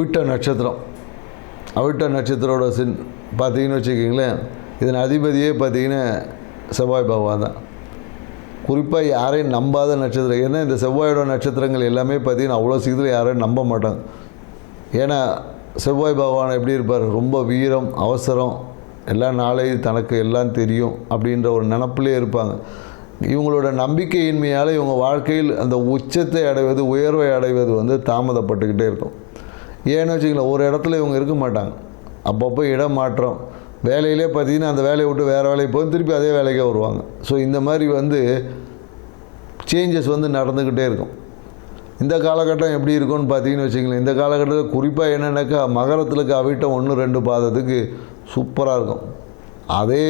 அவிட்ட நட்சத்திரம். அவிட்ட நட்சத்திரோட சின் பார்த்தீங்கன்னு வச்சுக்கிங்களேன் இதன் அதிபதியே பார்த்தீங்கன்னா செவ்வாய் பகவான் தான். குறிப்பாக யாரையும் நம்பாத நட்சத்திரம் ஏன்னா இந்த செவ்வாயோட நட்சத்திரங்கள் எல்லாமே பார்த்தீங்கன்னா அவ்வளோ சீக்கிரம் யாரையும் நம்ப மாட்டாங்க. ஏன்னா செவ்வாய் பகவான் எப்படி இருப்பார்? ரொம்ப வீரம் அவசரம் எல்லா நாளையும் தனக்கு எல்லாம் தெரியும் அப்படின்ற ஒரு நினப்பிலே இருப்பாங்க. இவங்களோட நம்பிக்கையின்மையால் இவங்க வாழ்க்கையில் அந்த உச்சத்தை அடைவது உயர்வை அடைவது வந்து தாமதப்பட்டுக்கிட்டே இருக்கும். ஏன்னு வச்சுக்கலாம் ஒரு இடத்துல இவங்க இருக்க மாட்டாங்க. அப்பப்போ இடம் மாற்றம். வேலையிலே பார்த்தீங்கன்னா அந்த வேலையை விட்டு வேறு வேலைக்கு போய் திருப்பி அதே வேலைக்கே வருவாங்க. ஸோ இந்த மாதிரி வந்து சேஞ்சஸ் வந்து நடந்துக்கிட்டே இருக்கும். இந்த காலகட்டம் எப்படி இருக்கும்னு பார்த்தீங்கன்னு வச்சுங்களேன் இந்த காலகட்டத்தில் குறிப்பாக என்னென்னாக்கா மகரத்துலுக்கு அவிட்டம் ஒன்று ரெண்டு பாதத்துக்கு சூப்பராக இருக்கும். அதே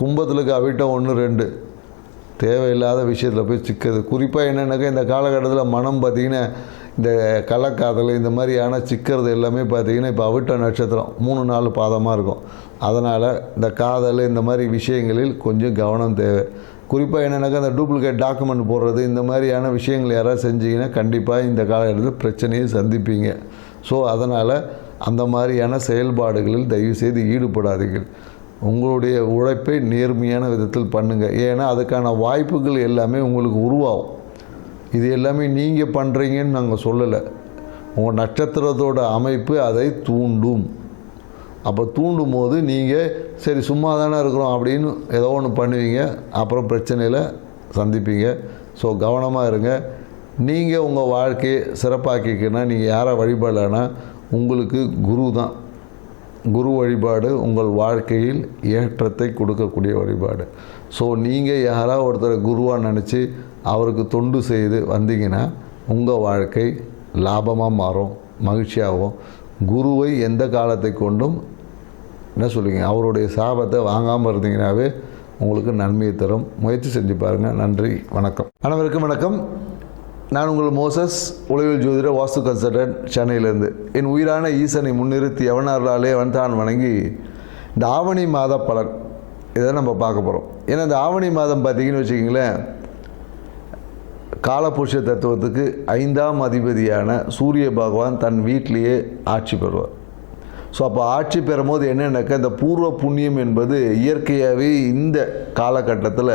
கும்பத்துலுக்கு அவிட்டம் ஒன்று ரெண்டு. தேவையில்லாத விஷயத்தில் போய் சிக்கிறது குறிப்பாக என்னென்னாக்கா இந்த காலகட்டத்தில் மனம் பார்த்திங்கன்னா இந்த கள்ளக்காதல் இந்த மாதிரியான சிக்கிறது எல்லாமே பார்த்திங்கன்னா இப்போ அவிட்ட நட்சத்திரம் மூணு நாலு பாதமாக இருக்கும். அதனால் இந்த காதல் இந்த மாதிரி விஷயங்களில் கொஞ்சம் கவனம் தேவை. குறிப்பாக என்னென்னாக்கா அந்த டூப்ளிகேட் டாக்குமெண்ட் போடுறது இந்த மாதிரியான விஷயங்கள் யாராவது செஞ்சீங்கன்னா கண்டிப்பாக இந்த காலகட்டத்தில் பிரச்சனையை சந்திப்பீங்க. ஸோ அதனால் அந்த மாதிரியான செயல்பாடுகளில் தயவுசெய்து ஈடுபடாதீர்கள். உங்களுடைய உழைப்பை நேர்மையான விதத்தில் பண்ணுங்கள் ஏன்னா அதுக்கான வாய்ப்புகள் எல்லாமே உங்களுக்கு உருவாகும். இது எல்லாமே நீங்கள் பண்ணுறீங்கன்னு நாங்கள் சொல்லலை. உங்கள் நட்சத்திரத்தோட அமைப்பு அதை தூண்டும். அப்போ தூண்டும் போது நீங்கள் சரி சும்மா தானே இருக்கிறோம் அப்படின்னு ஏதோ ஒன்று பண்ணுவீங்க. அப்புறம் பிரச்சனையில் சந்திப்பீங்க. ஸோ கவனமாக இருங்க. நீங்கள் உங்கள் வாழ்க்கையை சிறப்பாக்கிக்கன்னா நீங்கள் யாரை வழிபடலைன்னா உங்களுக்கு குரு தான். குரு வழிபாடு உங்கள் வாழ்க்கையில் ஏற்றத்தை கொடுக்கக்கூடிய வழிபாடு. ஸோ நீங்கள் யாராவது ஒருத்தரை குருவாக நினச்சி அவருக்கு தொண்டு செய்து வந்தீங்கன்னா உங்கள் வாழ்க்கை லாபமாக மாறும் மகிழ்ச்சியாகவும் குருவை எந்த காலத்தை கொண்டும் என்ன சொல்லுவீங்க அவருடைய சாபத்தை வாங்காமல் இருந்தீங்கன்னாவே உங்களுக்கு நன்மையை தரும். முயற்சி செஞ்சு பாருங்கள் நன்றி வணக்கம். அனைவருக்கும் வணக்கம். நான் உங்கள் மோசஸ் உளவியல் ஜோதிட வாஸ்து கன்சல்டன்ட் சென்னையிலேருந்து. என் உயிரான ஈசனை முன்னிறுத்தி எவனார்களாலே அவன் தான் வணங்கி இந்த ஆவணி மாத பலன் இதை நம்ம பார்க்க போகிறோம் ஏன்னா இந்த ஆவணி மாதம் பார்த்தீங்கன்னு வச்சுக்கிங்களேன் காலபுருஷ தத்துவத்துக்கு ஐந்தாம் அதிபதியான சூரிய பகவான் தன் வீட்டிலேயே ஆட்சி பெறுவார். ஸோ அப்போ ஆட்சி பெறும்போது என்னென்னாக்கா இந்த பூர்வ புண்ணியம் என்பது இயற்கையாகவே இந்த காலகட்டத்தில்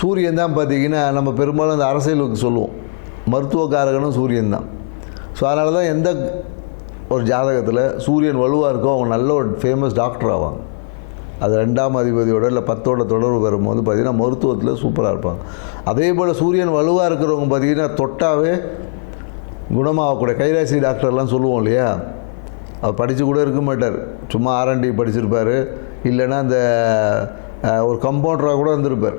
சூரியன் தான் பார்த்தீங்கன்னா நம்ம பெரும்பாலும் அந்த அரசியலுக்கு சொல்லுவோம். மருத்துவக்காரகனும் சூரியன் தான். ஸோ அதனால தான் எந்த ஒரு ஜாதகத்தில் சூரியன் வலுவாக இருக்கோ அவங்க நல்ல ஒரு ஃபேமஸ் டாக்டர் ஆவாங்க. அது ரெண்டாம் அதிபதியோட இல்லை பத்தோட தொடர்பு வரும்போது பார்த்திங்கன்னா மருத்துவத்தில் சூப்பராக இருப்பாங்க. அதே போல் சூரியன் வலுவாக இருக்கிறவங்க பார்த்திங்கன்னா தொட்டாவே குணமாகக்கூடிய கைராசி டாக்டர்லாம் சொல்லுவோம் இல்லையா? அவர் படித்து கூட இருக்க மாட்டார். சும்மா ஆர்என்டி படிச்சிருப்பார். இல்லைன்னா அந்த ஒரு கம்பவுண்டராக கூட வந்திருப்பார்.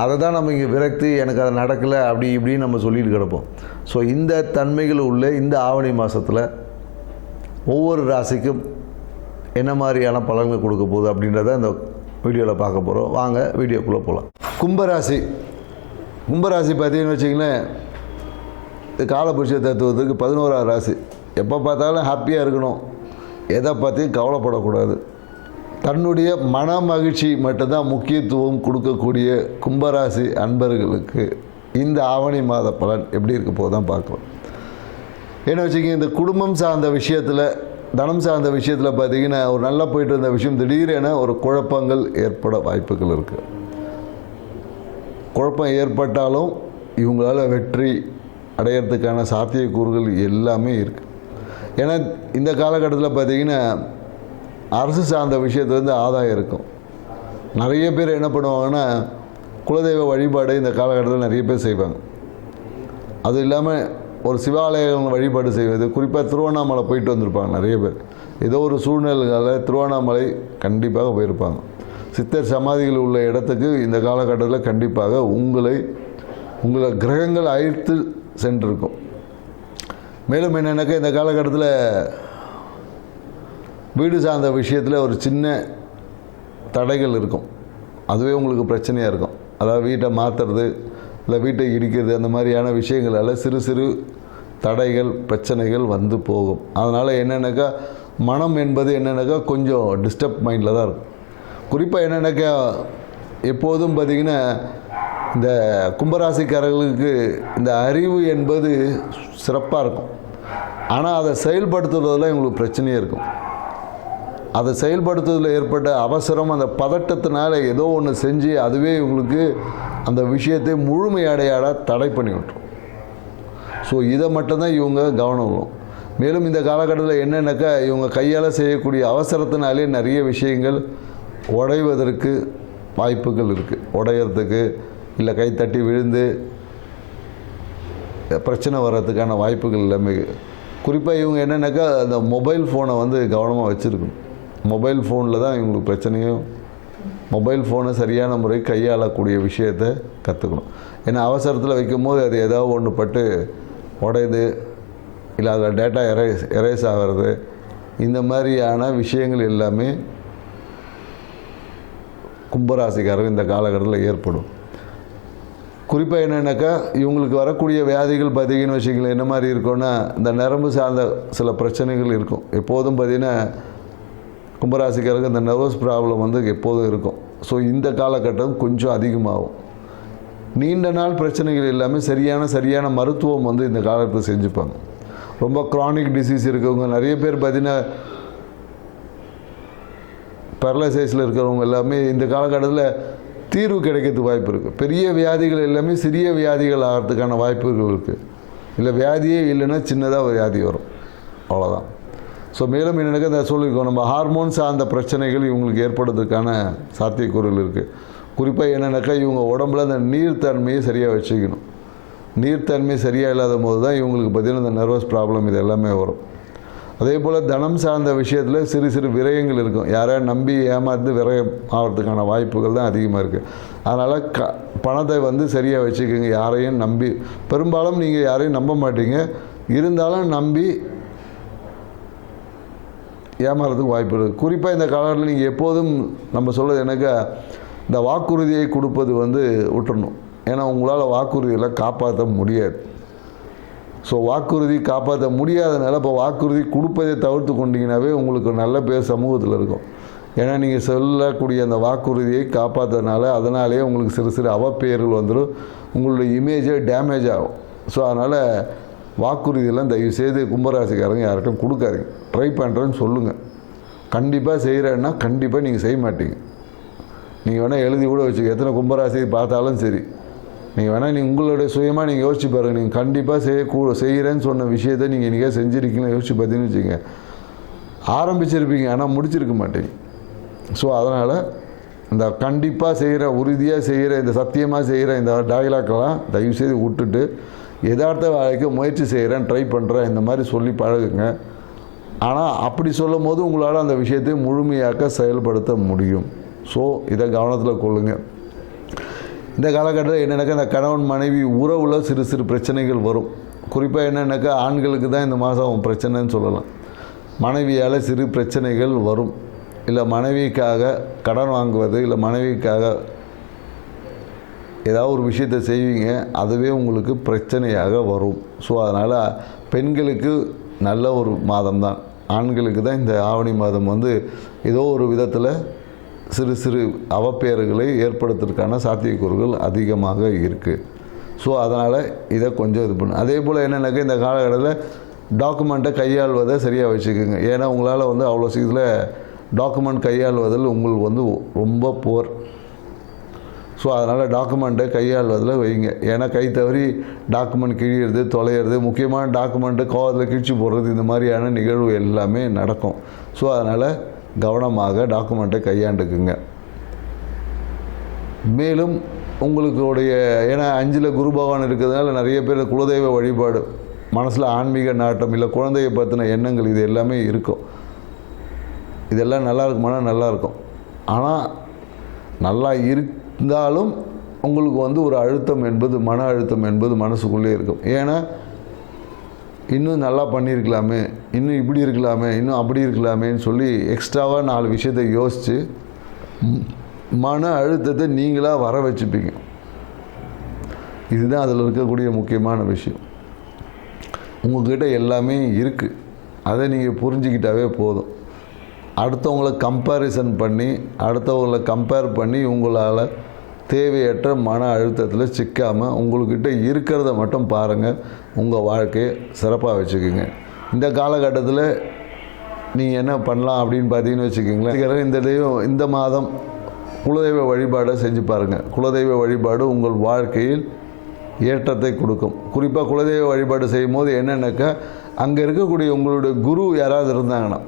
அதை தான் நம்ம இங்கே விரக்தி எனக்கு அது நடக்கலை அப்படி இப்படின்னு நம்ம சொல்லிட்டு கிடப்போம். ஸோ இந்த தன்மைகள் உள்ள இந்த ஆவணி மாதத்தில் ஒவ்வொரு ராசிக்கும் என்ன மாதிரியான பலன்கள் கொடுக்க போகுது அப்படின்றத இந்த வீடியோவில் பார்க்க போகிறோம் வாங்க வீடியோக்குள்ளே போகலாம் கும்பராசி. கும்பராசி பார்த்தீங்கன்னு வச்சிங்களேன் இது காலபுருஷ தத்துவத்துக்கு பதினோராவது ராசி. எப்போ பார்த்தாலும் ஹாப்பியாக இருக்கணும். எதை பற்றியும் கவலைப்படக்கூடாது. தன்னுடைய மன மகிழ்ச்சி மட்டும்தான் முக்கியத்துவம் கொடுக்கக்கூடிய கும்பராசி அன்பர்களுக்கு இந்த ஆவணி மாத பலன் எப்படி இருக்க போதான் பார்க்கலாம். என்ன வச்சுக்கிங்க இந்த குடும்பம் சார்ந்த விஷயத்தில் தனம் சார்ந்த விஷயத்தில் பார்த்தீங்கன்னா ஒரு நல்லா போயிட்டு இருந்த விஷயம் திடீரென ஒரு குழப்பங்கள் ஏற்பட வாய்ப்புகள் இருக்குது குழப்பம் ஏற்பட்டாலும் இவங்களால வெற்றி அடையிறதுக்கான சாத்தியக்கூறுகள் எல்லாமே இருக்குது ஏன்னா இந்த காலகட்டத்தில் பார்த்தீங்கன்னா அரசு சார்ந்த விஷயத்துலேருந்து ஆதாயம் இருக்கும். நிறைய பேர் என்ன பண்ணுவாங்கன்னா குலதெய்வ வழிபாடு இந்த காலகட்டத்தில் நிறைய பேர் செய்வாங்க. அது இல்லாமல் ஒரு சிவாலயங்கள் வழிபாடு செய்வது குறிப்பாக திருவண்ணாமலை போயிட்டு வந்திருப்பாங்க நிறைய பேர். ஏதோ ஒரு சூழ்நிலைகளால் திருவண்ணாமலை கண்டிப்பாக போயிருப்பாங்க. சித்தர் சமாதிகள் உள்ள இடத்துக்கு இந்த காலகட்டத்தில் கண்டிப்பாக உங்களை உங்களை கிரகங்கள் அழைத்து சென்றிருக்கும். மேலும் என்னென்னாக்கா இந்த காலகட்டத்தில் வீடு சார்ந்த விஷயத்தில் ஒரு சின்ன தடைகள் இருக்கும். அதுவே உங்களுக்கு பிரச்சனையாக இருக்கும். அதாவது வீட்டை மாற்றுறது இல்லை வீட்டை இடிக்கிறது அந்த மாதிரியான விஷயங்களால் சிறு சிறு தடைகள் பிரச்சனைகள் வந்து போகும். அதனால் என்னென்னாக்கா மனம் என்பது என்னென்னாக்கா கொஞ்சம் டிஸ்டர்ப் மைண்டில் தான் இருக்கும். குறிப்பாக என்னென்னாக்கா எப்போதும் பார்த்திங்கன்னா இந்த கும்பராசிக்காரர்களுக்கு இந்த அறிவு என்பது சிறப்பாக இருக்கும். ஆனால் அதை செயல்படுத்துவதில் இவங்களுக்கு பிரச்சனையே இருக்கும். அதை செயல்படுத்துவதில் ஏற்பட்ட அவசரம் அந்த பதட்டத்தினால் ஏதோ ஒன்று செஞ்சு அதுவே இவங்களுக்கு அந்த விஷயத்தை முழுமையடையாட தடை பண்ணி விட்டுரும். ஸோ இதை மட்டும்தான் இவங்க கவனம் வரும். மேலும் இந்த காலகட்டத்தில் என்னென்னாக்கா இவங்க கையால் செய்யக்கூடிய அவசரத்தினாலே நிறைய விஷயங்கள் உடைவதற்கு வாய்ப்புகள் இருக்குது உடையிறதுக்கு இல்லை கை தட்டி விழுந்து பிரச்சனை வர்றதுக்கான வாய்ப்புகள் எல்லாமே குறிப்பாக இவங்க என்னென்னாக்கா அந்த மொபைல் ஃபோனை வந்து கவனமாக வச்சுருக்கணும். மொபைல் ஃபோனில் தான் இவங்களுக்கு பிரச்சனையும் மொபைல் ஃபோனை சரியான முறை கையாளக்கூடிய விஷயத்தை கற்றுக்கணும் ஏன்னா அவசரத்தில் வைக்கும்போது அது ஏதாவது ஒன்று பட்டு உடையுது இல்லை அதில் டேட்டா எரேஸ் எரேஸ் ஆகிறது இந்த மாதிரியான விஷயங்கள் எல்லாமே கும்பராசிக்காரர் இந்த காலகட்டத்தில் ஏற்படும். குறிப்பாக என்னென்னாக்கா இவங்களுக்கு வரக்கூடிய வியாதிகள் பார்த்தீங்கன்னு வச்சுங்களேன் என்ன மாதிரி இருக்கும்னா இந்த நரம்பு சார்ந்த சில பிரச்சனைகள் இருக்கும். எப்போதும் பார்த்திங்கன்னா கும்பராசிக்காரருக்கு இந்த நர்வஸ் ப்ராப்ளம் வந்து எப்போதும் இருக்கும். ஸோ இந்த காலகட்டம் கொஞ்சம் அதிகமாகும். நீண்ட நாள் பிரச்சனைகள் எல்லாமே சரியான சரியான மருத்துவம் வந்து இந்த காலத்தில் செஞ்சுப்பாங்க. ரொம்ப க்ரானிக் டிசீஸ் இருக்கவங்க நிறைய பேர் பார்த்தீங்கன்னா பேரலைசைஸில் இருக்கிறவங்க எல்லாமே இந்த காலகட்டத்தில் தீர்வு கிடைக்கிறதுக்கு வாய்ப்பு இருக்குது பெரிய வியாதிகள் எல்லாமே சிறிய வியாதிகள் ஆகிறதுக்கான வாய்ப்புகள் இருக்குது இல்லை வியாதியே இல்லைன்னா சின்னதாக ஒரு வியாதி வரும். அவ்வளோதான் ஸோ மேலும் என்னென்னாக்கா இந்த சொல்லியிருக்கோம் நம்ம ஹார்மோன் சார்ந்த பிரச்சனைகள் இவங்களுக்கு ஏற்படுறதுக்கான சாத்தியக்கூறுகள் இருக்குது குறிப்பாக என்னென்னாக்கா இவங்க உடம்புல அந்த நீர்த்தன்மையை சரியாக வச்சுக்கணும். நீர்த்தன்மை சரியாக இல்லாத போது தான் இவங்களுக்கு பார்த்திங்கன்னா இந்த நர்வஸ் ப்ராப்ளம் இது எல்லாமே வரும். அதே போல் தனம் சார்ந்த விஷயத்தில் சிறு சிறு விரயங்கள் இருக்கும். யாரையா நம்பி ஏமாந்து விரயம் ஆகிறதுக்கான வாய்ப்புகள் தான் அதிகமாக இருக்குது அதனால் க பணத்தை வந்து சரியாக வச்சுக்கோங்க. யாரையும் நம்பி பெரும்பாலும் நீங்கள் யாரையும் நம்ப மாட்டீங்க. இருந்தாலும் நம்பி ஏமாறதுக்கு வாய்ப்பு இருக்குது. குறிப்பாக இந்த காலகட்டத்தில் நீங்கள் எப்போதும் நம்ம சொல்கிறது என்னக்கா இந்த வாக்குறுதியை கொடுப்பது வந்து விட்டுறணும் ஏன்னா உங்களால் வாக்குறுதியெல்லாம் காப்பாற்ற முடியாது. ஸோ வாக்குறுதி காப்பாற்ற முடியாதனால இப்போ வாக்குறுதி கொடுப்பதை தவிர்த்து கொண்டீங்கன்னாவே உங்களுக்கு நல்ல பேர் சமூகத்தில் இருக்கும். ஏன்னா நீங்கள் சொல்லக்கூடிய அந்த வாக்குறுதியை காப்பாற்றதுனால அதனாலேயே உங்களுக்கு சிறு சிறு அவப்பெயர்கள் வந்துடும் உங்களுடைய இமேஜே டேமேஜ் ஆகும். ஸோ அதனால் வாக்குறுதியெல்லாம் தயவு செய்து கும்பராசிக்காரங்க யார்கிட்டும் கொடுக்காதீங்க. ட்ரை பண்ணுறேன்னு சொல்லுங்கள் கண்டிப்பாக செய்கிறேன்னா கண்டிப்பாக நீங்கள் செய்ய மாட்டீங்க. நீங்கள் வேணால் எழுதி கூட வச்சுக்க எத்தனை கும்பராசி பார்த்தாலும் சரி. நீங்கள் வேணால் நீங்கள் உங்களுடைய சுயமாக நீங்கள் யோசிச்சு பாருங்கள் நீங்கள் கண்டிப்பாக செய்ய கூ செய்கிறேன்னு சொன்ன விஷயத்தை நீங்கள் இன்றைக்கே செஞ்சுருக்கீங்களா? யோசிச்சு பார்த்தீங்கன்னு வச்சுங்க ஆரம்பிச்சிருப்பீங்க. ஆனால் முடிச்சிருக்க மாட்டீங்க. ஸோ அதனால் இந்த கண்டிப்பாக செய்கிற உறுதியாக செய்கிற இந்த சத்தியமாக செய்கிற இந்த டயலாக்கெல்லாம் தயவுசெய்து விட்டுட்டு யதார்த்த வாழ்க்கை முயற்சி செய்கிறேன் ட்ரை பண்ணுறேன் இந்த மாதிரி சொல்லி பழகுங்க. ஆனால் அப்படி சொல்லும் போது உங்களால் அந்த விஷயத்தை முழுமையாக்க செயல்படுத்த முடியும். ஸோ இதை கவனத்தில் கொள்ளுங்கள் இந்த காலகட்டத்தில் என்னென்னாக்கா இந்த கணவன் மனைவி உறவில் சிறு சிறு பிரச்சனைகள் வரும். குறிப்பாக என்னென்னாக்கா ஆண்களுக்கு தான் இந்த மாதம் பிரச்சனைன்னு சொல்லலாம். மனைவியால் சிறு பிரச்சனைகள் வரும். இல்லை மனைவிக்காக கடன் வாங்குவது இல்லை மனைவிக்காக ஏதாவது ஒரு விஷயத்தை செய்வீங்க அதுவே உங்களுக்கு பிரச்சனையாக வரும். ஸோ அதனால் பெண்களுக்கு நல்ல ஒரு மாதம் தான் ஆண்களுக்கு தான் இந்த ஆவணி மாதம் வந்து ஏதோ ஒரு விதத்தில் சிறு சிறு அவப்பெயர்களை ஏற்படுத்துறதுக்கான சாத்தியக்கூறுகள் அதிகமாக இருக்குது ஸோ அதனால் இதை கொஞ்சம் இது பண்ணு. அதே போல் என்னென்னாக்கா இந்த காலகட்டத்தில் டாக்குமெண்ட்டை கையாள்வதை சரியாக வச்சுக்கோங்க. ஏன்னா உங்களால் வந்து அவ்வளோ சீக்கிரத்தில் டாக்குமெண்ட் கையாள்வதில் உங்களுக்கு வந்து ரொம்ப போர். ஸோ அதனால் டாக்குமெண்ட்டை கையாள்வதில் வைங்க ஏன்னா கை தவறி டாக்குமெண்ட் கிழியிறது தொலையிறது முக்கியமான டாக்குமெண்ட்டு கோவத்தில் கிழிச்சு போடுறது இந்த மாதிரியான நிகழ்வு எல்லாமே நடக்கும். ஸோ அதனால் கவனமாக டாக்குமெண்ட்டை கையாண்டுக்குங்க. மேலும் உங்களுடைய ஏன்னா அஞ்சில் குரு பகவான் இருக்கிறதுனால நிறைய பேர் குலதெய்வ வழிபாடு மனசில் ஆன்மீக நாட்டம் இல்லை குழந்தையை பற்றின எண்ணங்கள் இது எல்லாமே இருக்கும். இதெல்லாம் நல்லா இருக்குமானா நல்லாயிருக்கும் ஆனால் நல்லா இருந்தாலும் உங்களுக்கு வந்து ஒரு அழுத்தம் என்பது மன அழுத்தம் என்பது மனசுக்குள்ளே இருக்கும். ஏன்னா இன்னும் நல்லா பண்ணியிருக்கலாமே இன்னும் இப்படி இருக்கலாமே இன்னும் அப்படி இருக்கலாமேன்னு சொல்லி எக்ஸ்ட்ராவாக நாலு விஷயத்தை யோசித்து மன அழுத்தத்தை நீங்களாக வர வச்சுப்பீங்க. இதுதான் அதில் இருக்கக்கூடிய முக்கியமான விஷயம். உங்கள்கிட்ட எல்லாமே இருக்குது அதை நீங்கள் புரிஞ்சுக்கிட்டாவே போதும். அடுத்தவங்கள கம்பேரிசன் பண்ணி அடுத்தவங்கள கம்பேர் பண்ணி உங்களால் தேவையற்ற மன அழுத்தத்தில் சிக்காமல் உங்கள்கிட்ட இருக்கிறத மட்டும் பாருங்கள் உங்கள் வாழ்க்கையை சிறப்பாக வச்சுக்கோங்க. இந்த காலகட்டத்தில் நீங்கள் என்ன பண்ணலாம் அப்படின்னு பார்த்தீங்கன்னு வச்சுக்கோங்களேன். இந்த தெய்வம் இந்த மாதம் குலதெய்வ வழிபாடை செஞ்சு பாருங்கள் குலதெய்வ வழிபாடு உங்கள் வாழ்க்கையில் ஏற்றத்தை கொடுக்கும். குறிப்பாக குலதெய்வ வழிபாடு செய்யும் போது என்னென்னாக்கா அங்கே இருக்கக்கூடிய உங்களுடைய குரு யாராவது இருந்தாங்கன்னா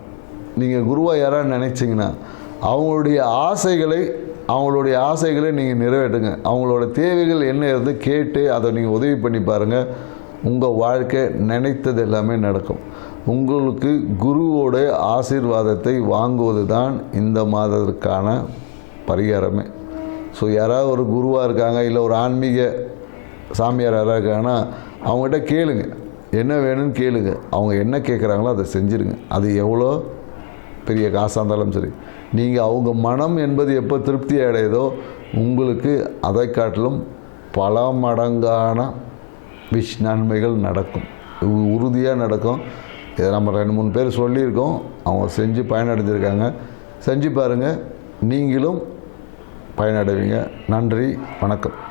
நீங்கள் குருவாக யாராவது நினச்சிங்கன்னா அவங்களுடைய ஆசைகளை அவங்களுடைய ஆசைகளை நீங்கள் நிறைவேற்றுங்க. அவங்களோட தேவைகள் என்ன இருந்து கேட்டு அதை நீங்கள் உதவி பண்ணி பாருங்கள் உங்கள் வாழ்க்கை நினைத்தது எல்லாமே நடக்கும். உங்களுக்கு குருவோட ஆசீர்வாதத்தை வாங்குவது தான் இந்த மாதத்திற்கான பரிகாரமே. ஸோ யாராவது ஒரு குருவாக இருக்காங்க இல்லை ஒரு ஆன்மீக சாமியார் யாராக இருக்காங்கன்னா அவங்ககிட்ட கேளுங்க. என்ன வேணும்னு கேளுங்க. அவங்க என்ன கேட்குறாங்களோ அதை செஞ்சுருங்க. அது எவ்வளோ பெரிய காசாக இருந்தாலும் சரி. நீங்கள் அவங்க மனம் என்பது எப்போ திருப்தி அடையுதோ உங்களுக்கு அதை காட்டிலும் பல மடங்கான விஷ் நன்மைகள் நடக்கும். இது உறுதியாக நடக்கும். இதை நம்ம ரெண்டு மூணு பேர் சொல்லியிருக்கோம். அவங்க செஞ்சு பயனடைஞ்சிருக்காங்க. செஞ்சு பாருங்கள் நீங்களும் பயனடைவீங்க. நன்றி. வணக்கம்.